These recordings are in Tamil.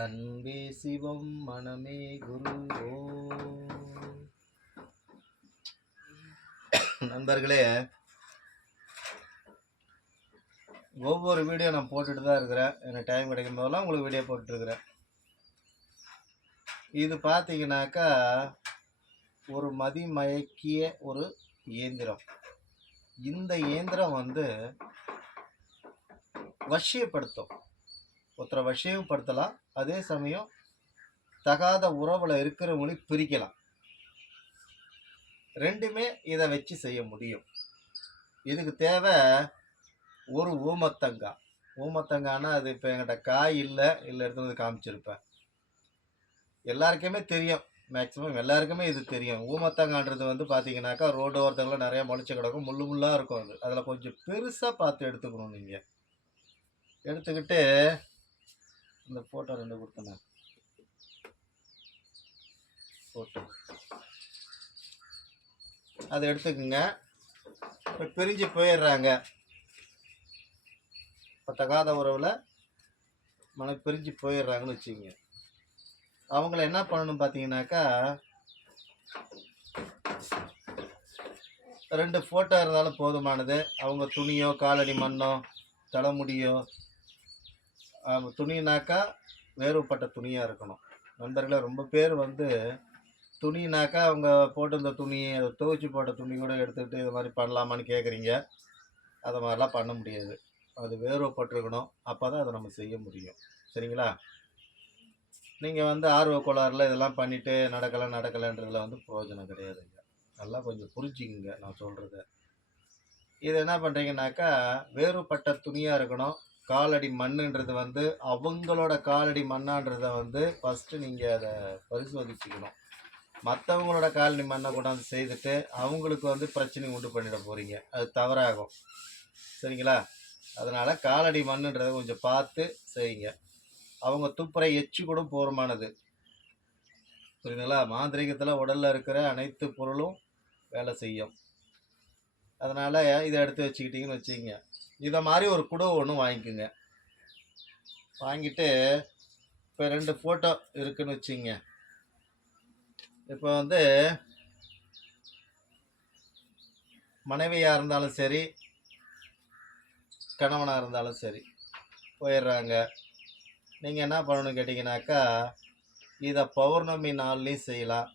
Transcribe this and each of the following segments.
அன்பே சிவம் மனமே குரு. நண்பர்களே, ஒவ்வொரு வீடியோ நான் போட்டுட்டு தான் இருக்கிறேன். எனக்கு டைம் கிடைக்கும் போதெல்லாம் உங்களுக்கு வீடியோ போட்டுருக்கிறேன். இது பார்த்தீங்கன்னாக்கா ஒரு மதிமயக்கிய ஒரு இயந்திரம். இந்த இயந்திரம் வசியப்படுத்தும். ஒருத்தரை வசியப்படுத்தலாம், அதே சமயம் தகாத உறவுல இருக்கிறவங்களையும் பிரிக்கலாம். ரெண்டுமே இதை வச்சு செய்ய முடியும். இதுக்கு தேவை ஒரு ஊமத்தங்காய். ஊமத்தங்காய்னா அது இப்போ என்கிட்ட காய் இல்லை எடுத்து வந்து காமிச்சிருப்பேன். எல்லாருக்குமே தெரியும், மேக்சிமம் எல்லாருக்குமே இது தெரியும். ஊமத்தங்கான்றது பார்த்தீங்கன்னாக்கா ரோடு ஓரத்துக்குள்ள நிறைய முளைச்சி கிடக்கும், முள்ளு முள்ளாக இருக்கும். அதில் கொஞ்சம் பெருசாக பார்த்து எடுத்துக்கணும். நீங்கள் எடுத்துக்கிட்டு இந்த ஃபோட்டோ 2 கொடுத்தேன். ஃபோட்டோ அதை எடுத்துக்குங்க. இப்போ பிரிஞ்சு போயிடுறாங்க. இப்போ தகாத உறவில் பிரிஞ்சு போயிடுறாங்கன்னு வச்சுக்கோங்க. அவங்கள என்ன பண்ணணும் பார்த்தீங்கன்னாக்கா 2 ஃபோட்டோ இருந்தாலும் போதுமானது. அவங்க துணியோ, காலடி மண்ணோ, தலைமுடியோ. துணினாக்கா வேறுபட்ட துணியாக இருக்கணும். நண்பர்களே, ரொம்ப பேர் துணினாக்கா அவங்க போட்டிருந்த துணி, அதை துவைச்சி போட்ட துணி கூட எடுத்துக்கிட்டு இது மாதிரி பண்ணலாமான்னு கேட்குறீங்க. அதை மாதிரிலாம் பண்ண முடியாது. அது வேறுபட்டிருக்கணும். அப்போ தான் அதை நம்ம செய்ய முடியும். சரிங்களா? நீங்கள் ஆர்வ கோளாறுல இதெல்லாம் பண்ணிவிட்டு நடக்கலைன்றதுல பிரயோஜனம் கிடையாதுங்க. நல்லா கொஞ்சம் புரிஞ்சுக்குங்க நான் சொல்கிறத. இது என்ன பண்ணுறீங்கன்னாக்கா வேறுபட்ட துணியாக இருக்கணும். காலடி மண்ணுன்றது அவங்களோட காலடி மண்ணான்றதை ஃபஸ்ட்டு நீங்கள் அதை பரிசோதிச்சுக்கணும். மற்றவங்களோட காலடி மண்ணை கொண்டாந்து செய்துட்டு அவங்களுக்கு பிரச்சனை உண்டு பண்ணிட போகிறீங்க. அது தவறாகும். சரிங்களா? அதனால் காலடி மண்ணுன்றதை கொஞ்சம் பார்த்து செய்யுங்க. அவங்க துப்புரை எச்சு கூட போருமானது. புரியுதுங்களா? மாந்திரிகத்தில் உடலில் இருக்கிற அனைத்து பொருளும் வேலை செய்யும். அதனால் இதை எடுத்து வச்சுக்கிட்டிங்கன்னு வச்சுக்கிங்க. இதை மாதிரி ஒரு குடவை ஒன்று வாங்கிக்கோங்க. வாங்கிட்டு இப்போ 2 ஃபோட்டோ இருக்குன்னு வச்சுங்க. இப்போ மனைவியாக இருந்தாலும் சரி, கணவனாக இருந்தாலும் சரி போயிடுறாங்க. நீங்கள் என்ன பண்ணணும்னு கேட்டிங்கனாக்கா இதை பௌர்ணமி நாள்லேயும் செய்யலாம்.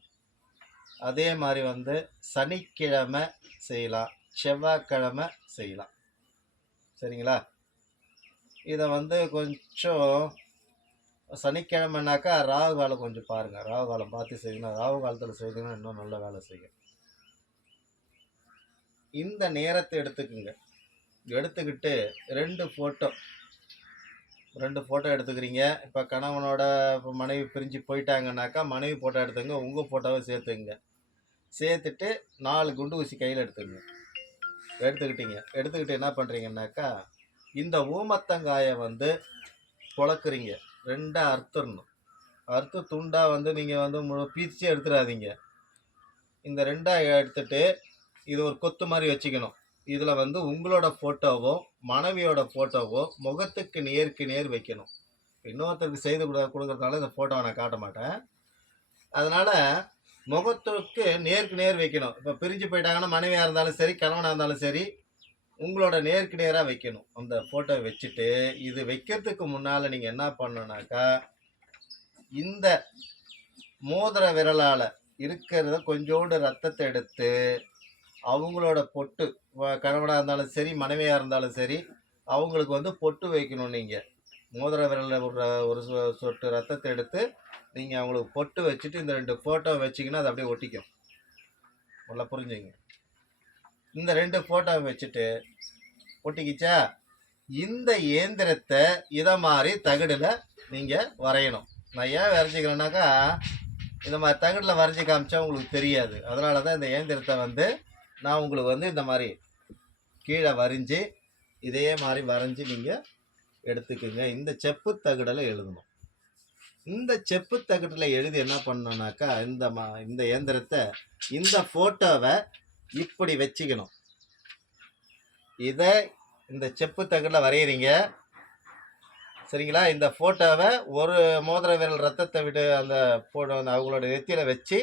அதே மாதிரி சனிக்கிழமை செய்யலாம், செவ்வாய்க்கிழமை செய்யலாம். சரிங்களா? இதை கொஞ்சம் சனிக்கிழமைனாக்கா ராகு காலம் கொஞ்சம் பாருங்கள். ராகு காலம் பார்த்து செய்யணும். ராகு காலத்தில் செய்தீங்கன்னா இன்னும் நல்ல வேலை செய்யும். இந்த நேரத்தை எடுத்துக்குங்க. எடுத்துக்கிட்டு 2 ஃபோட்டோ எடுத்துக்கிறீங்க. இப்போ கணவனோட மனைவி பிரிஞ்சு போயிட்டாங்கன்னாக்கா மனைவி ஃபோட்டோ எடுத்துங்க, உங்கள் ஃபோட்டோவை சேர்த்துங்க. சேர்த்துட்டு 4 குண்டு ஊசி கையில் எடுத்துங்க. எடுத்துக்கிட்டு என்ன பண்ணுறீங்கன்னாக்கா இந்த ஊமத்தங்காயை பொழக்கிறீங்க. 2 அறுத்துடணும். அறுத்து துண்டாக நீங்கள் பீச்சு எடுத்துடாதீங்க. இந்த 2 எடுத்துட்டு இது ஒரு கொத்து மாதிரி வச்சுக்கணும். இதில் உங்களோட ஃபோட்டோவோ மனைவியோட ஃபோட்டோவோ முகத்துக்கு நேருக்கு நேர் வைக்கணும். இன்னொருத்தருக்கு செய்து கொடுக்குறதுனால இந்த ஃபோட்டோவை நான் காட்ட மாட்டேன். அதனால் முகத்துக்கு நேருக்கு நேர் வைக்கணும். இப்போ பிரிஞ்சு போயிட்டாங்கன்னா மனைவியாக இருந்தாலும் சரி, கணவனாக இருந்தாலும் சரி, உங்களோட நேருக்கு நேராக வைக்கணும். அந்த ஃபோட்டோ வச்சுட்டு இது வைக்கிறதுக்கு முன்னால் நீங்கள் என்ன பண்ணணுன்னாக்கா இந்த மோதிர விரலால் இருக்கிறத கொஞ்சோண்டு ரத்தத்தை எடுத்து அவங்களோட பொட்டு, கணவனாக இருந்தாலும் சரி, மனைவியாக இருந்தாலும் சரி, அவங்களுக்கு பொட்டு வைக்கணும். நீங்கள் மோதிர விரலில் ஒரு சொட்டு ரத்தத்தை எடுத்து நீங்கள் அவங்களுக்கு பொட்டு வச்சுட்டு இந்த 2 ஃபோட்டோ வச்சிங்கன்னா அது அப்படியே ஒட்டிக்கும். நல்லா புரிஞ்சுங்க. இந்த 2 ஃபோட்டோவை வச்சுட்டு ஒட்டிக்கிச்சா, இந்த இயந்திரத்தை இதை மாதிரி தகடில் நீங்கள் வரையணும். நான் ஏன் வரைஞ்சிக்கிறேன்னாக்கா இந்த மாதிரி தகடில் வரைஞ்சி காமிச்சா உங்களுக்கு தெரியாது. அதனால தான் இந்த இயந்திரத்தை நான் உங்களுக்கு இந்த மாதிரி கீழே வரைஞ்சி இதே மாதிரி வரைஞ்சி நீங்கள் எடுத்துக்குங்க. இந்த செப்பு தகடில் எழுதணும். இந்த செப்பு தகட்டில் எழுதி என்ன பண்ணணும்னாக்கா இந்த இயந்திரத்தை இந்த ஃபோட்டோவை இப்படி வச்சுக்கணும். இதை இந்த செப்பு தகட்டில் வரைகிறீங்க. சரிங்களா? இந்த ஃபோட்டோவை ஒரு மோதிர விரல் ரத்தத்தை விட்டு அந்த ஃபோட்டோ வந்து அவங்களோட நெத்தியில வச்சு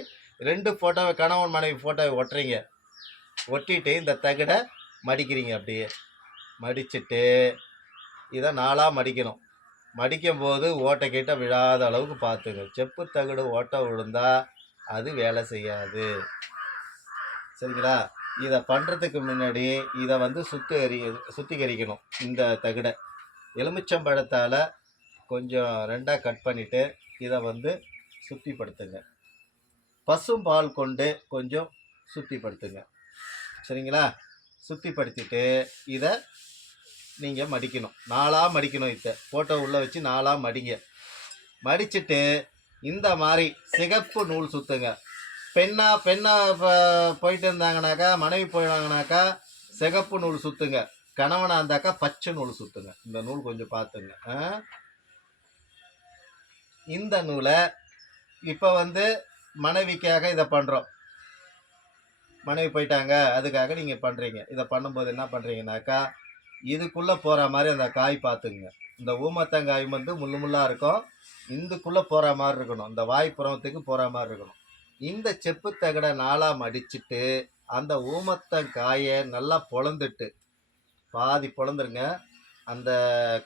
2 ஃபோட்டோவை கணவன் மனைவி ஃபோட்டோவை ஒட்டுறீங்க. ஒட்டிட்டு இந்த தகடை மடிக்கிறீங்க அப்படியே. மடிச்சுட்டு இதை 4ஆ மடிக்கணும். மடிக்கும்போது ஓட்டை கீட்ட விழாத அளவுக்கு பார்த்துங்க. செப்பு தகடு ஓட்டை விழுந்தா அது வேலை செய்யாது. சரிங்களா? இதை பண்ணுறதுக்கு முன்னாடி இதை வந்து சுத்திகரிக்கணும். இந்த தகடை எலுமிச்சம்பழத்தால் கொஞ்சம் 2ஆ கட் பண்ணிவிட்டு இதை வந்து சுத்திப்படுத்துங்க. பசும்பால் கொண்டு கொஞ்சம் சுத்திப்படுத்துங்க. சரிங்களா? சுத்திப்படுத்திட்டு இதை நீங்கள் மடிக்கணும். 4ஆ மடிக்கணும். இதை ஃபோட்டோ உள்ளே வச்சு 4ஆ மடிங்க. மடிச்சுட்டு இந்த மாதிரி சிகப்பு நூல் சுற்றுங்க. பெண்ணா போயிட்டு இருந்தாங்கனாக்கா, மனைவி போயிடாங்கனாக்கா சிகப்பு நூல் சுற்றுங்க. கணவனாக இருந்தாக்கா பச்சை நூல் சுற்றுங்க. இந்த நூல் கொஞ்சம் பார்த்துங்க. இந்த நூலை இப்போ வந்து மனைவிக்காக இதை பண்ணுறோம். மனைவி போயிட்டாங்க, அதுக்காக நீங்கள் பண்ணுறீங்க. இதை பண்ணும்போது என்ன பண்ணுறீங்கனாக்கா, இதுக்குள்ளே போகிற மாதிரி அந்த காய் பார்த்துங்க. இந்த ஊமத்தங்காய் வந்து முள்ளாக இருக்கும். இதுக்குள்ளே போகிற மாதிரி இருக்கணும். இந்த வாய்ப்புறத்துக்கு போகிற மாதிரி இருக்கணும். இந்த செப்பு தகடை 4ஆ மடிச்சுட்டு அந்த ஊமத்தங்காயை நல்லா பொழந்துட்டு, பாதி பொழந்துருங்க. அந்த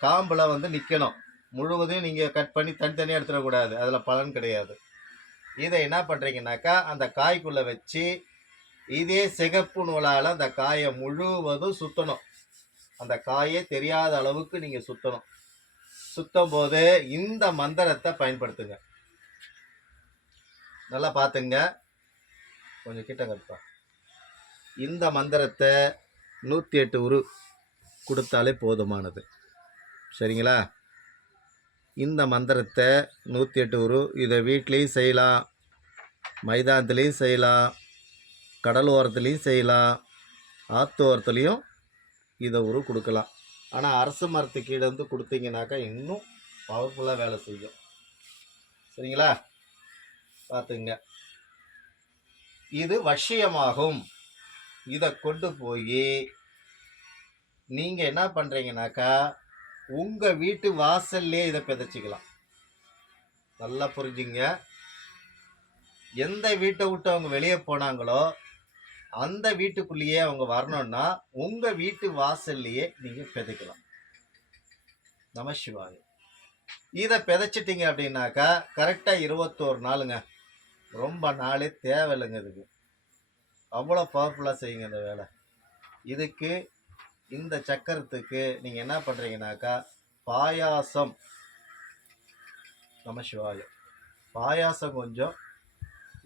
காம்பில் வந்து நிற்கணும். முழுவதையும் நீங்கள் கட் பண்ணி தனித்தனியாக எடுத்துடக்கூடாது. அதில் பலன் கிடையாது. இதை என்ன பண்ணுறீங்கனாக்கா, அந்த காய்க்குள்ளே வச்சு இதே சிகப்பு நூலால் அந்த காயை முழுவதும் சுற்றணும். அந்த காயே தெரியாத அளவுக்கு நீங்கள் சுற்றணும். சுற்றும் போது இந்த மந்திரத்தை பயன்படுத்துங்க. நல்லா பார்த்துங்க. கொஞ்சம் கிட்ட கட்டுப்பா. இந்த மந்திரத்தை 108 உரு கொடுத்தாலே போதுமானது. சரிங்களா? இந்த மந்திரத்தை 108 உரு இதை வீட்லேயும் செய்யலாம், மைதானத்துலேயும் செய்யலாம், கடல் ஓரத்துலேயும் செய்யலாம், ஆத்தோரத்துலேயும் இதை உரு கொடுக்கலாம். ஆனால் அரசு மரத்து கீழே வந்து கொடுத்தீங்கன்னாக்கா இன்னும் பவர்ஃபுல்லாக வேலை செய்யும். சரிங்களா? பார்த்துங்க. இது வசியமாகும். இதை கொண்டு போய் நீங்கள் என்ன பண்ணுறீங்கனாக்கா, உங்கள் வீட்டு வாசல்லே இதை பிதைச்சிக்கலாம். நல்லா புரிஞ்சுங்க. எந்த வீட்டை விட்டு அவங்க வெளியே போனாங்களோ அந்த வீட்டுக்குள்ளேயே அவங்க வரணும்னா உங்கள் வீட்டு வாசல்லையே நீங்கள் பிதைக்கலாம். நமசிவாய. இதை பிதைச்சிட்டிங்க அப்படின்னாக்கா கரெக்டாக 21 நாளுங்க. ரொம்ப நாளே தேவையில்லைங்க. இதுக்கு அவ்வளோ பவர்ஃபுல்லாக செய்யுங்க இந்த வேலை. இதுக்கு இந்த சக்கரத்துக்கு நீங்கள் என்ன பண்ணுறீங்கனாக்கா, பாயாசம், நமசிவாய, பாயாசம் கொஞ்சம்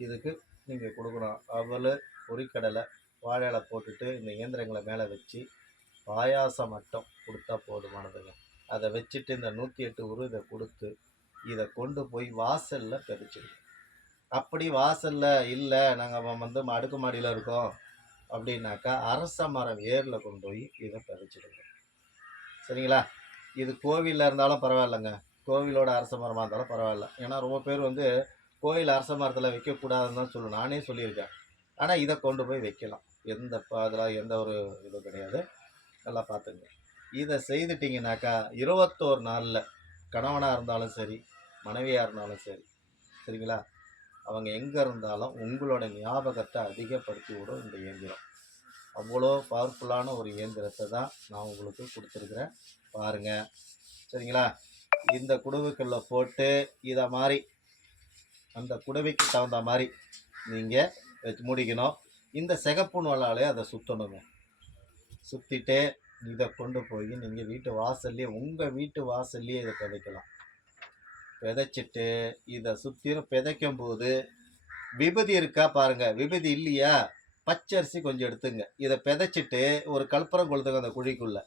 இதுக்கு நீங்கள் கொடுக்கணும். அவல், பொரிக்கடலை, வாழை இலை போட்டுட்டு இந்த இயந்திரங்களை மேலே வச்சு பாயாசம் மட்டும் கொடுத்தா போதுமானதுங்க. அதை வச்சுட்டு இந்த 108 உரு இதை கொடுத்து இதை கொண்டு போய் வாசலில் பிரிச்சிடுங்க. அப்படி வாசலில் இல்லை, நாங்கள் வந்து அடுக்குமாடியில் இருக்கோம் அப்படின்னாக்கா அரச மரம் ஏரில் கொண்டு போய் இதை பிரிச்சிடுங்க. சரிங்களா? இது கோவிலில் இருந்தாலும் பரவாயில்லைங்க, கோவிலோட அரச மரமாக இருந்தாலும் பரவாயில்ல. ஏன்னா ரொம்ப பேர் வந்து கோயில் அரச மரத்தில் வைக்கக்கூடாதுன்னு தான் சொல்லு, நானே சொல்லியிருக்கேன். ஆனால் இதை கொண்டு போய் வைக்கலாம். அதில் எந்த ஒரு இதுவும் கிடையாது. நல்லா பார்த்துங்க. இதை செய்துட்டிங்கனாக்கா 21 நாளில் கணவனாக இருந்தாலும் சரி, மனைவியாக இருந்தாலும் சரி, சரிங்களா, அவங்க எங்கே இருந்தாலும் உங்களோட ஞாபகத்தை அதிகப்படுத்தி விடும் இந்த இயந்திரம். அவ்வளோ பவர்ஃபுல்லான ஒரு இயந்திரத்தை தான் நான் உங்களுக்கு கொடுத்துருக்குறேன். பாருங்கள். சரிங்களா? இந்த குடுவைக்குள்ளே போட்டு இதை மாதிரி அந்த குடுவைக்கு தகுந்த மாதிரி நீங்கள் வச்சு முடிக்கணும். இந்த சிகப்பு நூலாலே அதை சுற்றணுங்க. சுற்றிட்டு இதை கொண்டு போய் நீங்கள் வீட்டு வாசல்லையே, உங்கள் வீட்டு வாசல்லையே இதை விதைக்கலாம். விதைச்சிட்டு இதை சுற்றிலும் விதைக்கும் போது விபதி இருக்கா பாருங்கள். விபதி இல்லையா, பச்சரிசி கொஞ்சம் எடுத்துங்க. இதை விதைச்சிட்டு ஒரு கற்பூரம் கொளுத்துங்க அந்த குழிக்குள்ளே.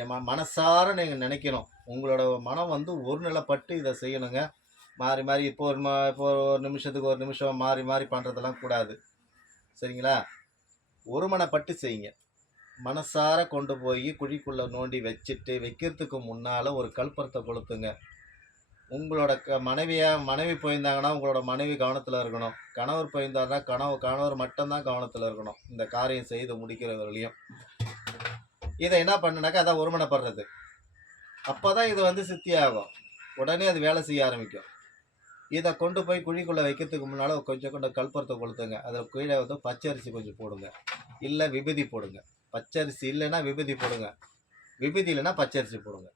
என் மனசார நீங்கள் நினைக்கணும். உங்களோட மனம் வந்து ஒரு நிலைப்பட்டு இதை செய்யணுங்க. மாறி மாறி இப்போ ஒரு நிமிஷத்துக்கு ஒரு நிமிஷம் மாறி மாறி பண்ணுறதெல்லாம் கூடாது. சரிங்களா? ஒருமனப்பட்டு செய்யுங்க. மனசார கொண்டு போய் குழிக்குள்ளே நோண்டி வச்சுட்டு வைக்கிறதுக்கு முன்னால் ஒரு கற்பூரத்தை கொளுத்துங்க. உங்களோட மனைவி போயிருந்தாங்கன்னா உங்களோட மனைவி கவனத்தில் இருக்கணும். கணவர் போயிருந்தாருன்னா கணவர் மட்டும்தான் கவனத்தில் இருக்கணும். இந்த காரியம் செய்து முடிக்கிற வரையிலையும் இதை என்ன பண்ணுனாக்கா அதான் ஒருமனப்படுறது. அப்போ தான் இது வந்து சித்தியாகும். உடனே அது வேலை செய்ய ஆரம்பிக்கும். இதை கொண்டு போய் குழிக்குள்ளே வைக்கிறதுக்கு முன்னால் கொஞ்சம் கற்பூரத்தை கொளுத்துங்க. அதில் கீழே வந்து பச்சரிசி கொஞ்சம் போடுங்க, இல்லை விபூதி போடுங்க. பச்சரிசி இல்லைன்னா விபூதி போடுங்க, விபூதி இல்லைன்னா பச்சரிசி போடுங்க.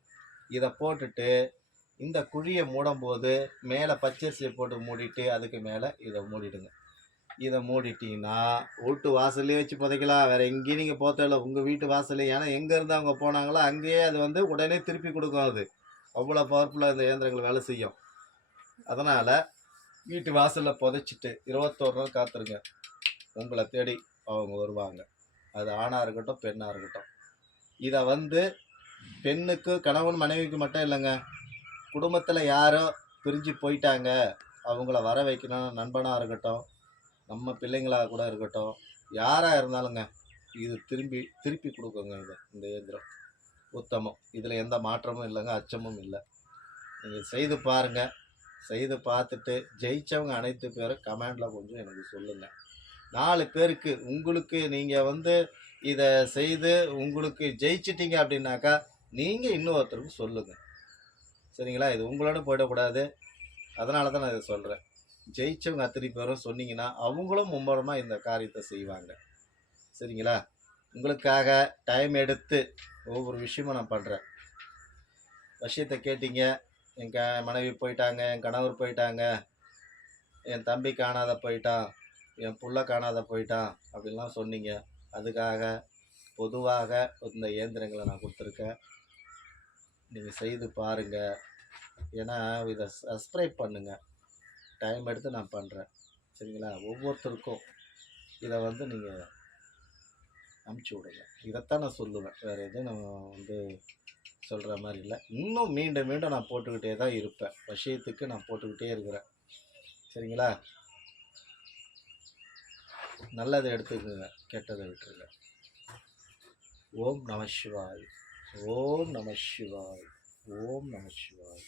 இதை போட்டுட்டு இந்த குழியை மூடும்போது மேலே பச்சரிசியை போட்டு மூடிட்டு அதுக்கு மேலே இதை மூடிடுங்க. இதை மூடிட்டீங்கன்னா வீட்டு வாசல்லே வச்சு புதைக்கலாம். வேறு எங்கேயும் நீங்கள் போத்தல, உங்கள் வீட்டு வாசல்லே. ஏன்னா எங்கேருந்து அவங்க போனாங்களோ அங்கேயே அது வந்து உடனே திருப்பி கொடுக்கும். அது அவ்வளோ பவர்ஃபுல்லாக இந்த இயந்திரங்கள் வேலை செய்யும். அதனால் வீட்டு வாசலில் புதைச்சிட்டு 21 நாள் காத்துருங்க. உங்களை தேடி அவங்க வருவாங்க. அது ஆணாக இருக்கட்டும் பெண்ணாக இருக்கட்டும். இதை வந்து பெண்ணுக்கு கணவன் மனைவிக்கு மட்டும் இல்லைங்க, குடும்பத்தில் யாரோ பிரிஞ்சு போயிட்டாங்க அவங்கள வர வைக்கணும். நண்பனாக இருக்கட்டும், நம்ம பிள்ளைங்களாக கூட இருக்கட்டும், யாராக இருந்தாலுங்க இது திருப்பி கொடுக்குங்க. இந்த இயந்திரம் உத்தமம். இதில் எந்த மாற்றமும் இல்லைங்க, அச்சமும் இல்லை. நீங்கள் செய்து பாருங்கள். செய்து பார்த்துட்டு ஜெயித்தவங்க அனைத்து பேரும் கமெண்டில் கொஞ்சம் எனக்கு சொல்லுங்கள். 4 பேருக்கு உங்களுக்கு நீங்கள் வந்து இதை செய்து உங்களுக்கு ஜெயிச்சிட்டிங்க அப்படின்னாக்கா நீங்கள் இன்னொருத்தருக்கு சொல்லுங்கள். சரிங்களா? இது உங்களோட போயிடக்கூடாது. அதனால தான் நான் இதை சொல்கிறேன். ஜெயிச்சவங்க அத்தனை பேரும் சொன்னீங்கன்னா அவங்களும் மும்முரமாக இந்த காரியத்தை செய்வாங்க. சரிங்களா? உங்களுக்காக டைம் எடுத்து ஒவ்வொரு விஷயமும் நான் பண்ணுறேன். விஷயத்தை கேட்டீங்க. என் மனைவி போயிட்டாங்க, என் கணவர் போயிட்டாங்க, என் தம்பி காணாத போயிட்டான், என் புள்ள காணாத போயிட்டான் அப்படின்லாம் சொன்னீங்க. அதுக்காக பொதுவாக இந்த இயந்திரங்களை நான் கொடுத்துருக்கேன். நீங்கள் செய்து பாருங்கள். ஏன்னா இதை சப்ஸ்கிரைப் பண்ணுங்கள். டைம் எடுத்து நான் பண்ணுறேன். சரிங்களா? ஒவ்வொருத்தருக்கும் இதை வந்து நீங்கள் அமுச்சு விடுங்க. இதைத்தான் நான் சொல்லுவேன். வேறு எதுவும் நான் வந்து சொல்கிற மாதிரி இல்லை. இன்னும் மீண்டும் மீண்டும் நான் போட்டுக்கிட்டே தான் இருப்பேன். விஷயத்துக்கு நான் போட்டுக்கிட்டே இருக்கிறேன். சரிங்களா? நல்லதை எடுத்துக்கோங்க, கெட்டதை விட்டுருங்க. ஓம் நம சிவாய். ஓம் நம சிவாய். ஓம் நம சிவாய்.